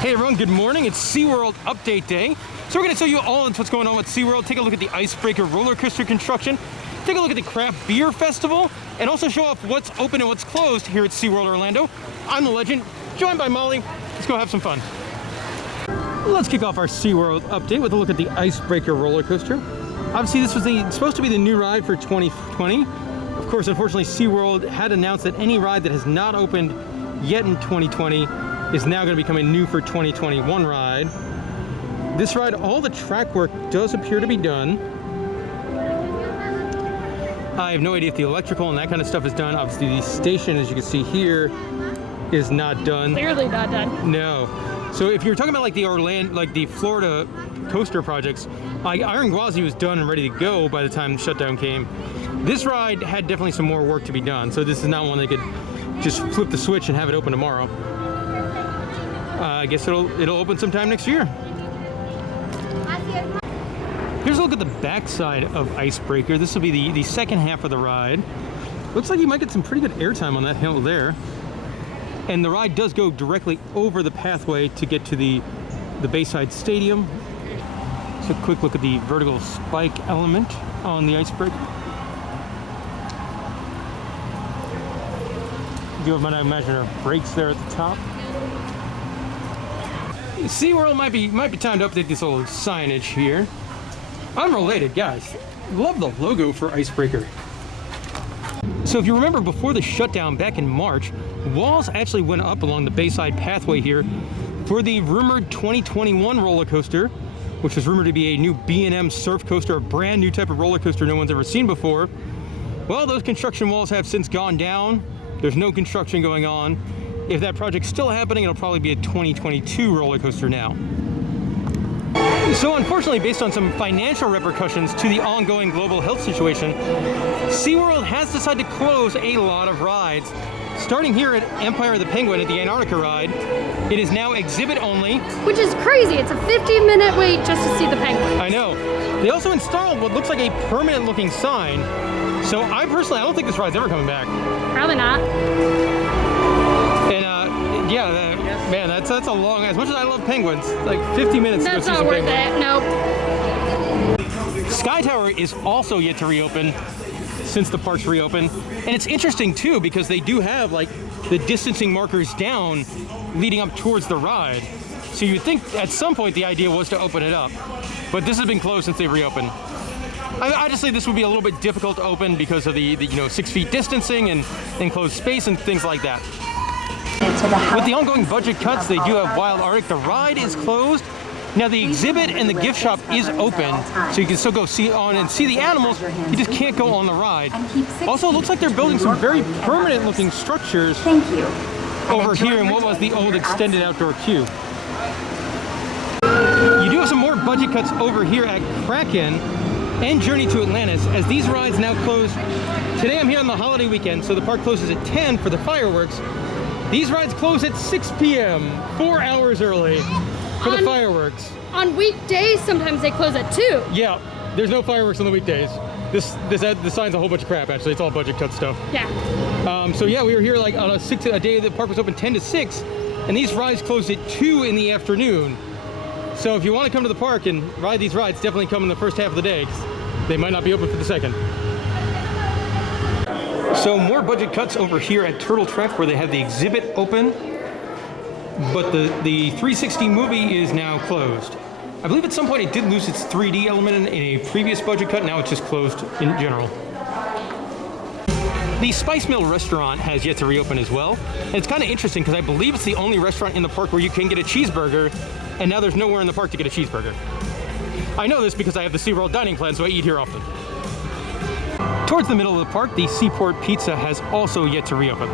Hey everyone, good morning. It's SeaWorld Update Day. So we're going to tell you all what's going on with SeaWorld, take a look at the Icebreaker roller coaster construction, take a look at the Craft Beer Festival, and also show off what's open and what's closed here at SeaWorld Orlando. I'm the Legend, joined by Molly. Let's go have some fun. Let's kick off our SeaWorld update with a look at the Icebreaker roller coaster. Obviously this was supposed to be the new ride for 2020. Of course, unfortunately, SeaWorld had announced that any ride that has not opened yet in 2020 is now going to become a new for 2021 ride. This ride, all the track work does appear to be done. I have no idea if the electrical and that kind of stuff is done. Obviously the station, as you can see here, is not done. Clearly not done. No. So if you're talking about like the Florida coaster projects, Iron Gwazi was done and ready to go by the time the shutdown came. This ride had definitely some more work to be done. So this is not one that could just flip the switch and have it open tomorrow. I guess it'll open sometime next year. Here's a look at the backside of Icebreaker. This will be the second half of the ride. Looks like you might get some pretty good airtime on that hill there. And the ride does go directly over the pathway to get to the Bayside Stadium. So a quick look at the vertical spike element on the Icebreaker. You might imagine our brakes there at the top. SeaWorld might be time to update this old signage here. Unrelated, guys. Love the logo for Icebreaker. So if you remember, before the shutdown back in March, walls actually went up along the Bayside pathway here for the rumored 2021 roller coaster, which was rumored to be a new B&M surf coaster, a brand new type of roller coaster no one's ever seen before. Well, those construction walls have since gone down. There's no construction going on. If that project's still happening, it'll probably be a 2022 roller coaster now. So unfortunately, based on some financial repercussions to the ongoing global health situation, SeaWorld has decided to close a lot of rides. Starting here at Empire of the Penguin at the Antarctica ride, it is now exhibit only. Which is crazy, it's a 50-minute wait just to see the penguins. I know. They also installed what looks like a permanent looking sign. So I don't think this ride's ever coming back. Probably not. And yeah, man, that's a long, as much as I love penguins, like 50 minutes to go see some penguins. That's not worth it, nope. Sky Tower is also yet to reopen since the park's reopened. And it's interesting too, because they do have like the distancing markers down leading up towards the ride. So you'd think at some point the idea was to open it up, but this has been closed since they reopened. I just say this would be a little bit difficult to open because of the 6 feet distancing and enclosed space and things like that. With the ongoing budget cuts, they do have Wild Arctic. The ride is closed. Now the exhibit and the gift shop is open, so you can still go see the animals. You just can't go on the ride. Also, it looks like they're building some very permanent looking structures over here in what was the old extended outdoor queue. You do have some more budget cuts over here at Kraken and Journey to Atlantis, as these rides now close. Today I'm here on the holiday weekend, so the park closes at 10 for the fireworks. These rides close at 6 p.m., 4 hours early for the fireworks. On weekdays, sometimes they close at 2. Yeah, there's no fireworks on the weekdays. This sign's a whole bunch of crap, actually. It's all budget cut stuff. Yeah. So yeah, we were here like on a day the park was open 10 to 6, and these rides closed at 2 in the afternoon. So if you want to come to the park and ride these rides, definitely come in the first half of the day, 'cause they might not be open for the second. So more budget cuts over here at Turtle Trek, where they have the exhibit open, but the 360 movie is now closed. I believe at some point it did lose its 3D element in a previous budget cut. Now it's just closed in general. The Spice Mill restaurant has yet to reopen as well. And it's kind of interesting because I believe it's the only restaurant in the park where you can get a cheeseburger, and now there's nowhere in the park to get a cheeseburger. I know this because I have the SeaWorld dining plan, so I eat here often. Towards the middle of the park, the Seaport Pizza has also yet to reopen.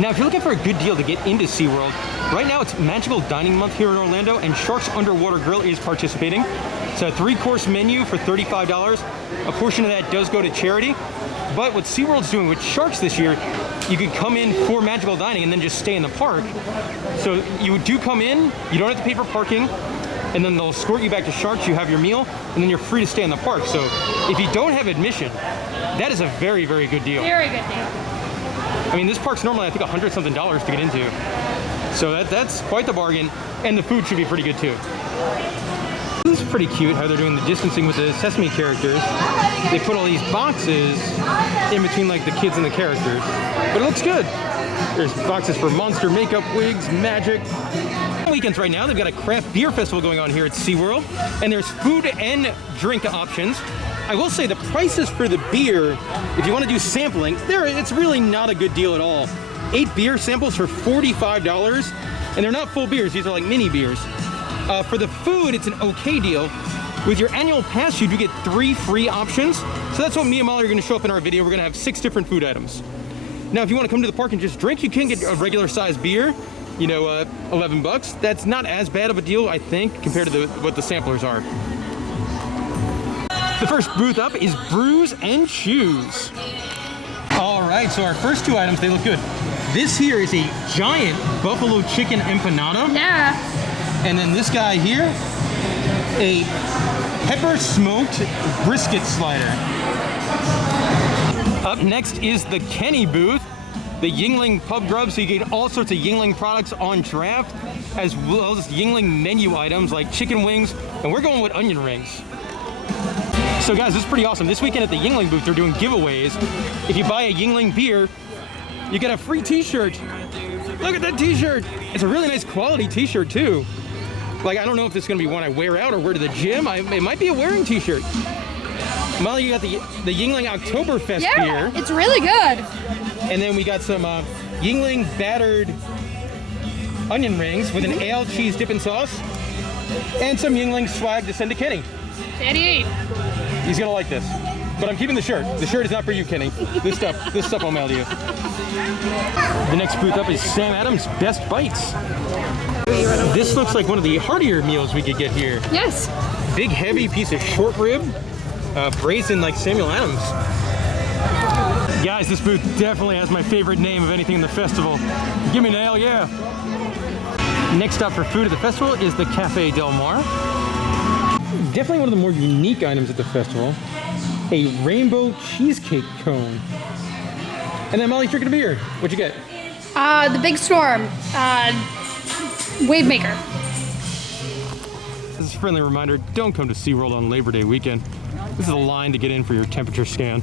Now, if you're looking for a good deal to get into SeaWorld, right now it's Magical Dining Month here in Orlando, and Shark's Underwater Grill is participating. It's a 3-course menu for $35. A portion of that does go to charity. But what SeaWorld's doing with Sharks this year, you can come in for Magical Dining and then just stay in the park. So you do come in, you don't have to pay for parking, and then they'll escort you back to Sharks, you have your meal, and then you're free to stay in the park. So if you don't have admission, that is a very, very good deal. Very good deal. I mean, this park's normally, I think, $100-something to get into. So that's quite the bargain, and the food should be pretty good too. This is pretty cute how they're doing the distancing with the Sesame characters. They put all these boxes in between like the kids and the characters, but it looks good. There's boxes for monster makeup, wigs, magic. Weekends right now, they've got a craft beer festival going on here at SeaWorld, and there's food and drink options. I will say the prices for the beer, if you want to do sampling, it's really not a good deal at all. 8 beer samples for $45, and they're not full beers, these are like mini beers. For the food, it's an okay deal. With your annual pass, you do get 3 free options. So that's what me and Molly are gonna show up in our video. We're gonna have 6 different food items. Now, if you wanna come to the park and just drink, you can get a regular size beer, you know, 11 bucks. That's not as bad of a deal, I think, compared to what the samplers are. The first booth up is Brews and Chews. All right, so our first 2 items, they look good. This here is a giant buffalo chicken empanada. Yeah. And then this guy here, a pepper smoked brisket slider. Up next is the Kenny booth, the Yingling pub grub, so you get all sorts of Yingling products on draft, as well as Yingling menu items like chicken wings, and we're going with onion rings. So guys, this is pretty awesome. This weekend at the Yingling booth, they're doing giveaways. If you buy a Yingling beer, you get a free t-shirt. Look at that t-shirt. It's a really nice quality t-shirt too. Like, I don't know if this is gonna be one I wear out or wear to the gym. It might be a wearing t-shirt. Molly, you got the Yingling Oktoberfest beer. It's really good. And then we got some Yingling battered onion rings with an ale cheese dipping sauce. And some Yingling swag to send to Kenny. Daddy. He's gonna like this. But I'm keeping the shirt. The shirt is not for you, Kenny. This stuff I'll mail to you. The next booth up is Sam Adams' Best Bites. This looks like one of the heartier meals we could get here. Yes. Big heavy piece of short rib, braised like Samuel Adams. Guys, this booth definitely has my favorite name of anything in the festival. Give me an ale, yeah. Next up for food at the festival is the Cafe Del Mar. Definitely one of the more unique items at the festival. A rainbow cheesecake cone. And then Molly's drinking a beer. What'd you get? The Big Storm. Wave Maker. This is a friendly reminder, don't come to SeaWorld on Labor Day weekend. This is a line to get in for your temperature scan.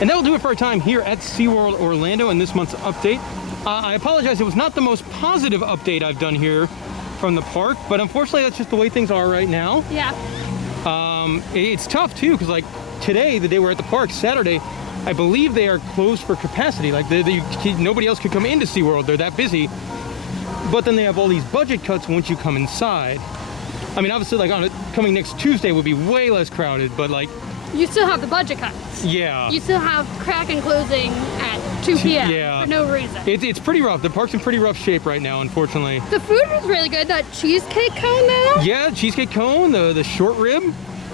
And that will do it for our time here at SeaWorld Orlando in this month's update. I apologize, it was not the most positive update I've done here from the park, but unfortunately that's just the way things are right now. Yeah. It's tough too, because like today, the day we're at the park, Saturday, I believe they are closed for capacity. Like nobody else could come into SeaWorld, they're that busy. But then they have all these budget cuts once you come inside. I mean, obviously like coming next Tuesday would be way less crowded, but like... You still have the budget cuts. Yeah. You still have Kraken closing at 2 p.m. for no reason. It's pretty rough. The park's in pretty rough shape right now, unfortunately. The food was really good. That cheesecake cone though? Yeah, cheesecake cone, the short rib,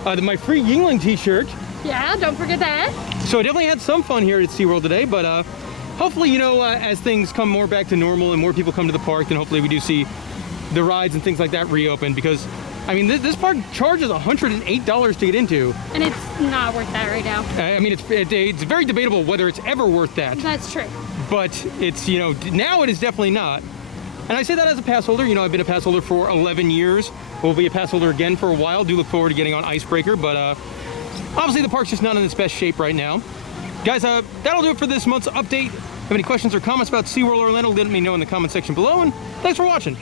my free Yingling t-shirt. Yeah, don't forget that. So I definitely had some fun here at SeaWorld today, but hopefully, you know, as things come more back to normal and more people come to the park, then hopefully we do see the rides and things like that reopen, because I mean, this park charges $108 to get into. And it's not worth that right now. I mean, it's very debatable whether it's ever worth that. That's true. But it's, you know, now it is definitely not. And I say that as a pass holder. You know, I've been a pass holder for 11 years. We'll be a pass holder again for a while. Do look forward to getting on Icebreaker, but obviously the park's just not in its best shape right now. Guys, that'll do it for this month's update. Have any questions or comments about SeaWorld Orlando, let me know in the comment section below, and thanks for watching.